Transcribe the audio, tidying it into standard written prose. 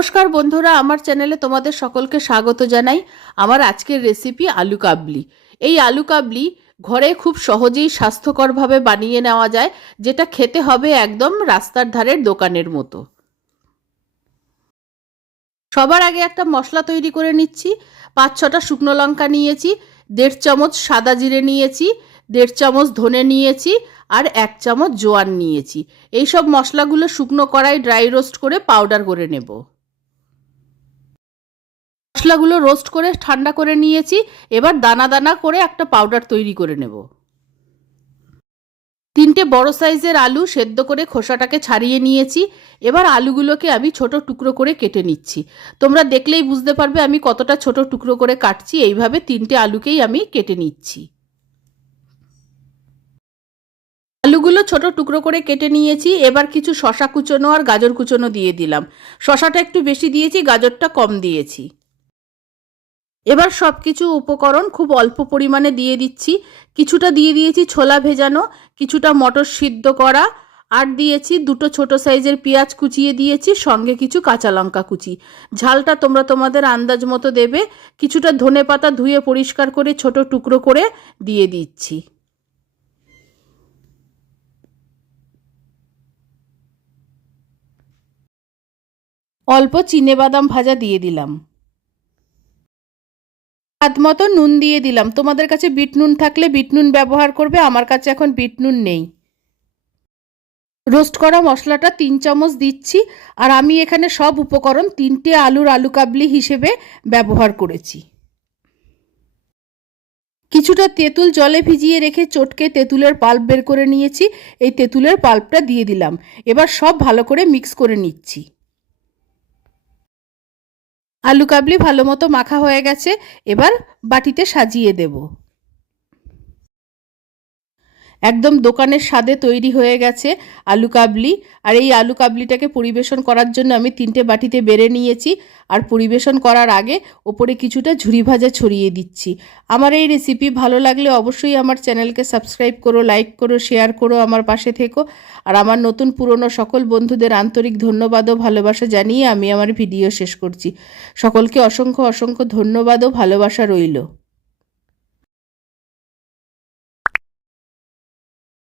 নমস্কার বন্ধুরা, আমার চ্যানেলে তোমাদের সকলকে স্বাগত জানাই। আমার আজকের রেসিপি আলু কাবলি। এই আলু কাবলি ঘরে খুব সহজেই স্বাস্থ্যকরভাবে বানিয়ে নেওয়া যায়, যেটা খেতে হবে একদম রাস্তার ধারের দোকানের মতো। সবার আগে একটা মশলা তৈরি করে নিচ্ছি। 5-6টা শুকনো লঙ্কা নিয়েছি, 1.5 চামচ সাদা জিরে নিয়েছি, 1.5 চামচ ধনে নিয়েছি, আর 1 চামচ জোয়ান নিয়েছি। এইসব মশলাগুলো শুকনো কড়াই ড্রাই রোস্ট করে পাউডার করে নেব। মশলাগুলো রোস্ট করে ঠান্ডা করে নিয়েছি। এবার দানা দানা করে একটা পাউডার তৈরি করে নেব। 3টে বড় সাইজের আলু সেদ্ধ করে খোসাটাকে ছাড়িয়ে নিয়েছি। এবার আলুগুলোকে আমি ছোট টুকরো করে কেটে নিচ্ছি। তোমরা দেখলেই বুঝতে পারবে আমি কতটা ছোট টুকরো করে কাটছি। এইভাবে 3টে আলুকেই আমি কেটে নিচ্ছি। আলুগুলো ছোট টুকরো করে কেটে নিয়েছি। এবার কিছু শসা কুচোনো আর গাজর কুচোনো দিয়ে দিলাম। শসাটা একটু বেশি দিয়েছি, গাজরটা কম দিয়েছি। এবার সব কিছু উপকরণ খুব অল্প পরিমাণে দিয়ে দিচ্ছি। কিছুটা দিয়ে দিয়েছি ছোলা ভেজানো, কিছুটা মটর সিদ্ধ করা, আর দিয়েছি 2টো ছোট সাইজের পেঁয়াজ কুচিয়ে দিয়েছি, সঙ্গে কিছু কাঁচা লঙ্কা কুচি। ঝালটা তোমরা তোমাদের আন্দাজ মতো দেবে। কিছুটা ধনেপাতা ধুয়ে পরিষ্কার করে ছোট টুকরো করে দিয়ে দিচ্ছি। অল্প চিনেবাদাম ভাজা দিয়ে দিলাম। স্বাদ মতো নুন দিয়ে দিলাম। তোমাদের কাছে বিট নুন থাকলে বিট নুন ব্যবহার করবে, আমার কাছে এখন বিট নুন নেই। রোস্ট করা মশলাটা 3 চামচ দিচ্ছি। আর আমি এখানে সব উপকরণ 3টে আলু কাবলি হিসেবে ব্যবহার করেছি। কিছুটা তেঁতুল জলে ভিজিয়ে রেখে চটকে তেঁতুলের পাল্প বের করে নিয়েছি। এই তেঁতুলের পাল্পটা দিয়ে দিলাম। এবার সব ভালো করে মিক্স করে নিচ্ছি। আলু কাবলি ভালো মতো মাখা হয়ে গেছে। এবার বাটিতে সাজিয়ে দেব। একদম দোকানের স্বাদে তৈরি হয়ে গেছে আলু কাবলি। আর এই আলু কাবলিটাকে পরিবেশন করার জন্য আমি 3টে বাটিতে বেড়ে নিয়েছি। আর পরিবেশন করার আগে ওপরে কিছুটা ঝুরি ভাজা ছড়িয়ে দিচ্ছি। আমার এই রেসিপি ভালো লাগলে অবশ্যই আমার চ্যানেলকে সাবস্ক্রাইব করো, লাইক করো, শেয়ার করো, আমার পাশে থেকো। আর আমার নতুন পুরনো সকল বন্ধুদের আন্তরিক ধন্যবাদ ও ভালোবাসা জানিয়ে আমি আমার ভিডিও শেষ করছি। সকলকে অসংখ্য অসংখ্য ধন্যবাদ ও ভালোবাসা রইল।